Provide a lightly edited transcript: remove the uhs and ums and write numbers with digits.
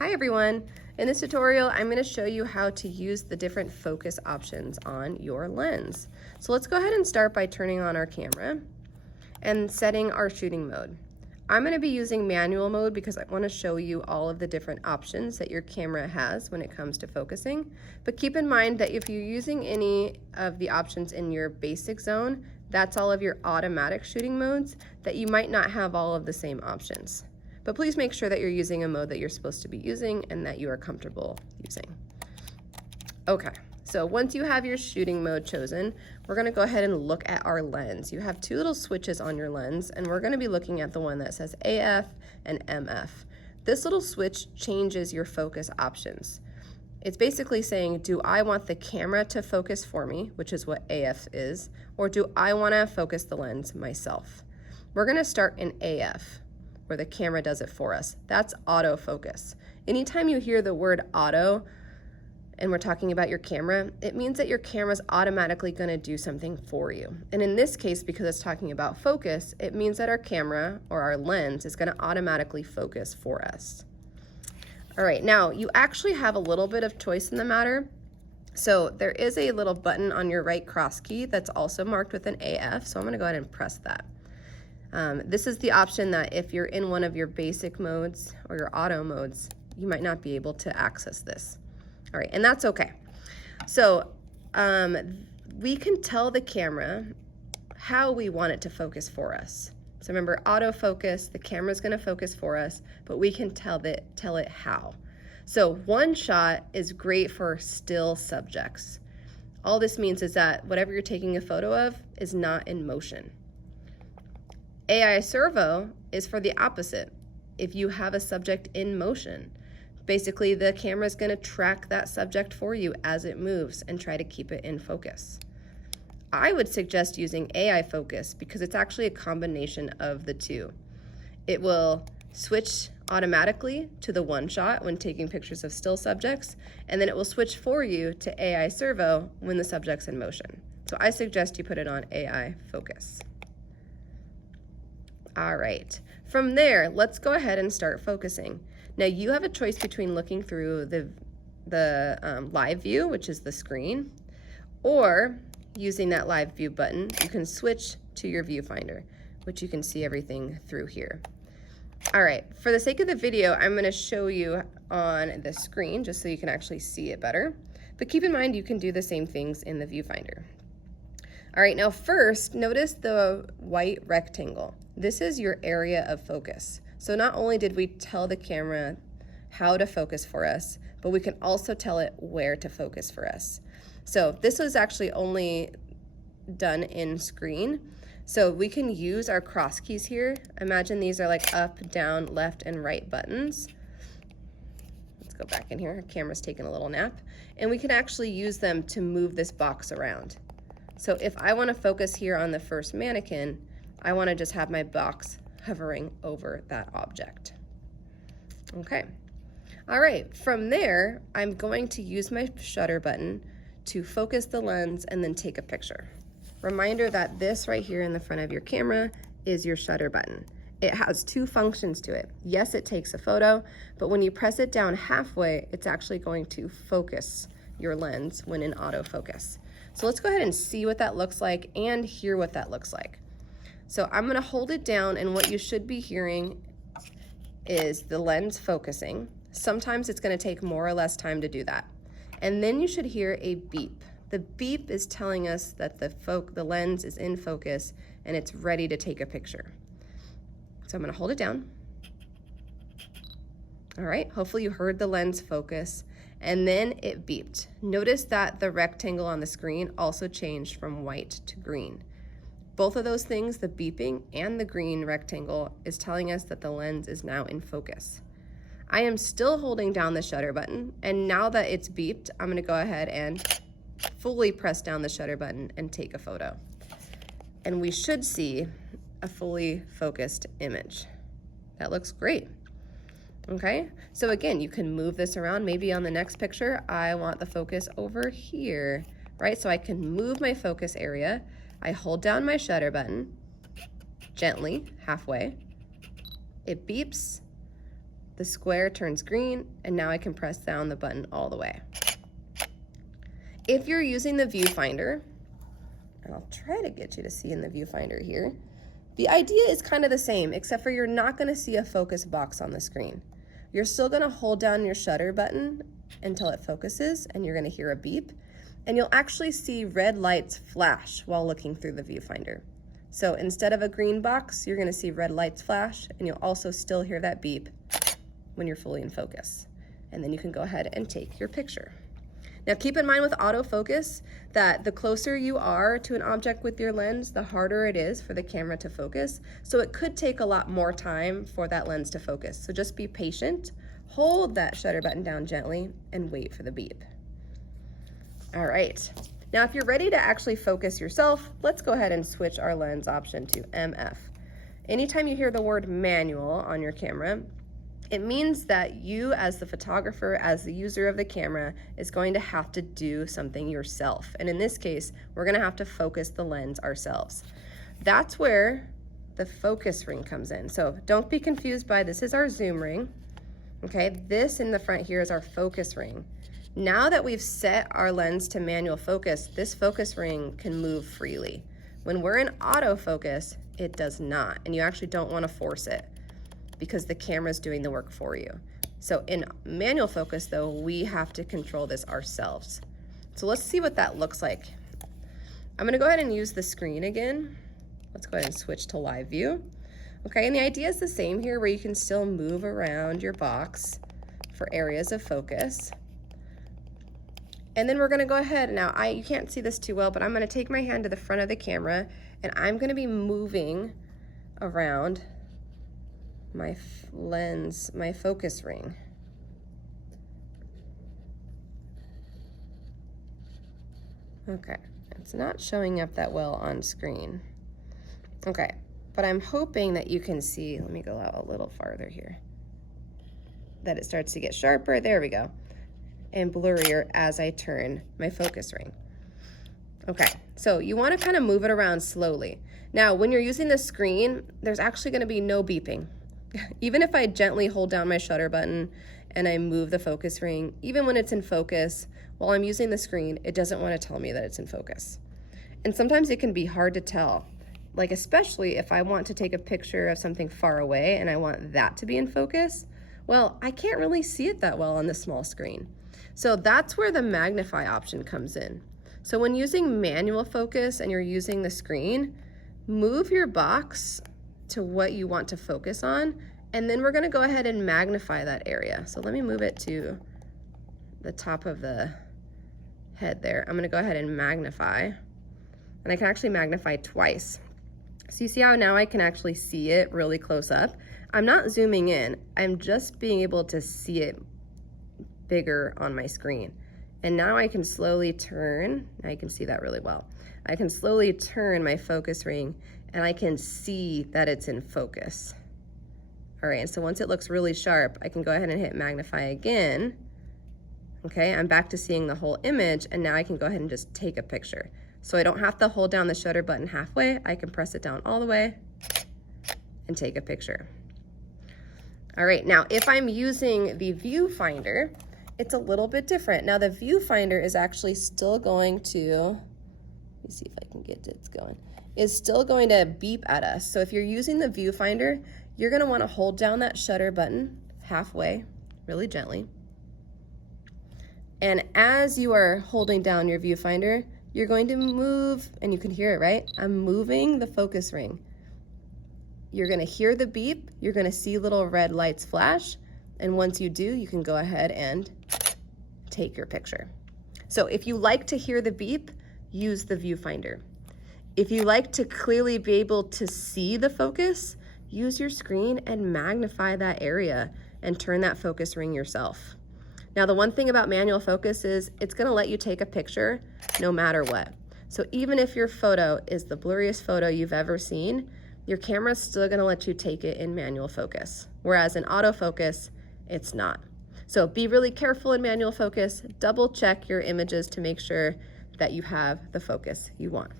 Hi everyone! In this tutorial, I'm going to show you how to use the different focus options on your lens. So let's go ahead and start by turning on our camera and setting our shooting mode. I'm going to be using manual mode because I want to show you all of the different options that your camera has when it comes to focusing. But keep in mind that if you're using any of the options in your basic zone, that's all of your automatic shooting modes, that you might not have all of the same options. But please make sure that you're using a mode that you're supposed to be using and that you are comfortable using. Okay, so once you have your shooting mode chosen, we're gonna go ahead and look at our lens. You have two little switches on your lens, and we're gonna be looking at the one that says AF and MF. This little switch changes your focus options. It's basically saying, do I want the camera to focus for me, which is what AF is, or do I wanna focus the lens myself? We're gonna start in AF, where the camera does it for us. That's autofocus. Anytime you hear the word auto and we're talking about your camera, it means that your camera's automatically gonna do something for you. And in this case, because it's talking about focus, it means that our camera or our lens is gonna automatically focus for us. All right, now you actually have a little bit of choice in the matter. So there is a little button on your right cross key that's also marked with an AF, so I'm gonna go ahead and press that. This is the option that if you're in one of your basic modes or your auto modes, you might not be able to access this. All right, and that's okay. So we can tell the camera how we want it to focus for us. So remember, autofocus, the camera's gonna focus for us, but we can tell it how. So one shot is great for still subjects. All this means is that whatever you're taking a photo of is not in motion. AI servo is for the opposite. If you have a subject in motion, basically the camera is going to track that subject for you as it moves and try to keep it in focus. I would suggest using AI focus because it's actually a combination of the two. It will switch automatically to the one shot when taking pictures of still subjects, and then it will switch for you to AI servo when the subject's in motion. So I suggest you put it on AI focus. All right, from there, let's go ahead and start focusing. Now you have a choice between looking through the live view, which is the screen, or using that live view button, you can switch to your viewfinder, which you can see everything through here. All right, for the sake of the video, I'm gonna show you on the screen just so you can actually see it better. But keep in mind, you can do the same things in the viewfinder. All right, now first, notice the white rectangle. This is your area of focus. So not only did we tell the camera how to focus for us, but we can also tell it where to focus for us. So this is actually only done in screen. So we can use our cross keys here. Imagine these are like up, down, left, and right buttons. Let's go back in here. Our camera's taking a little nap. And we can actually use them to move this box around. So if I want to focus here on the first mannequin, I want to just have my box hovering over that object. Okay. All right, from there, I'm going to use my shutter button to focus the lens and then take a picture. Reminder that this right here in the front of your camera is your shutter button. It has two functions to it. Yes, it takes a photo, but when you press it down halfway, it's actually going to focus your lens when in autofocus. So let's go ahead and see what that looks like and hear what that looks like. So I'm gonna hold it down, and what you should be hearing is the lens focusing. Sometimes it's gonna take more or less time to do that. And then you should hear a beep. The beep is telling us that the lens is in focus and it's ready to take a picture. So I'm gonna hold it down. All right, hopefully you heard the lens focus, and then it beeped. Notice that the rectangle on the screen also changed from white to green. Both of those things, the beeping and the green rectangle, is telling us that the lens is now in focus. I am still holding down the shutter button, and now that it's beeped, I'm gonna go ahead and fully press down the shutter button and take a photo. And we should see a fully focused image. That looks great. Okay, so again, you can move this around. Maybe on the next picture, I want the focus over here, right? So I can move my focus area. I hold down my shutter button gently, halfway. It beeps, the square turns green, and now I can press down the button all the way. If you're using the viewfinder, and I'll try to get you to see in the viewfinder here, the idea is kind of the same, except for you're not going to see a focus box on the screen. You're still going to hold down your shutter button until it focuses, and you're going to hear a beep, and you'll actually see red lights flash while looking through the viewfinder. So instead of a green box, you're going to see red lights flash, and you'll also still hear that beep when you're fully in focus. And then you can go ahead and take your picture. Now keep in mind with autofocus that the closer you are to an object with your lens, the harder it is for the camera to focus. So it could take a lot more time for that lens to focus. So just be patient, hold that shutter button down gently, and wait for the beep. All right, now if you're ready to actually focus yourself, let's go ahead and switch our lens option to MF. Anytime you hear the word manual on your camera, it means that you as the photographer, as the user of the camera, is going to have to do something yourself. And in this case, we're gonna have to focus the lens ourselves. That's where the focus ring comes in. So don't be confused by this is our zoom ring. Okay, this in the front here is our focus ring. Now that we've set our lens to manual focus, this focus ring can move freely. When we're in autofocus, it does not, and you actually don't want to force it because the camera's doing the work for you. So in manual focus though, we have to control this ourselves. So let's see what that looks like. I'm gonna go ahead and use the screen again. Let's go ahead and switch to live view. Okay, and the idea is the same here where you can still move around your box for areas of focus. And then we're gonna go ahead, now you can't see this too well, but I'm gonna take my hand to the front of the camera and I'm gonna be moving around my lens, my focus ring. Okay, it's not showing up that well on screen. Okay, but I'm hoping that you can see, let me go out a little farther here, that it starts to get sharper, there we go, and blurrier as I turn my focus ring. Okay, so you want to kind of move it around slowly. Now, when you're using the screen, there's actually going to be no beeping. Even if I gently hold down my shutter button and I move the focus ring, even when it's in focus, while I'm using the screen, it doesn't want to tell me that it's in focus. And sometimes it can be hard to tell, like especially if I want to take a picture of something far away and I want that to be in focus, well, I can't really see it that well on the small screen. So that's where the magnify option comes in. So when using manual focus and you're using the screen, move your box to what you want to focus on, and then we're gonna go ahead and magnify that area. So let me move it to the top of the head there. I'm gonna go ahead and magnify, and I can actually magnify twice. So you see how now I can actually see it really close up? I'm not zooming in, I'm just being able to see it bigger on my screen. And now I can slowly turn, now you can see that really well. I can slowly turn my focus ring and I can see that it's in focus. All right, and so once it looks really sharp, I can go ahead and hit magnify again. Okay, I'm back to seeing the whole image, and now I can go ahead and just take a picture. So I don't have to hold down the shutter button halfway, I can press it down all the way and take a picture. All right, now if I'm using the viewfinder, it's a little bit different. Now the viewfinder is actually still going to, let me see if I can get it going, is still going to beep at us. So if you're using the viewfinder, you're gonna wanna hold down that shutter button halfway, really gently. And as you are holding down your viewfinder, you're going to move, and you can hear it, right? I'm moving the focus ring. You're gonna hear the beep, you're gonna see little red lights flash, and once you do, you can go ahead and take your picture. So if you like to hear the beep, use the viewfinder. If you like to clearly be able to see the focus, use your screen and magnify that area and turn that focus ring yourself. Now, the one thing about manual focus is it's gonna let you take a picture no matter what. So even if your photo is the blurriest photo you've ever seen, your camera's still gonna let you take it in manual focus. Whereas in autofocus, it's not. So be really careful in manual focus, double check your images to make sure that you have the focus you want.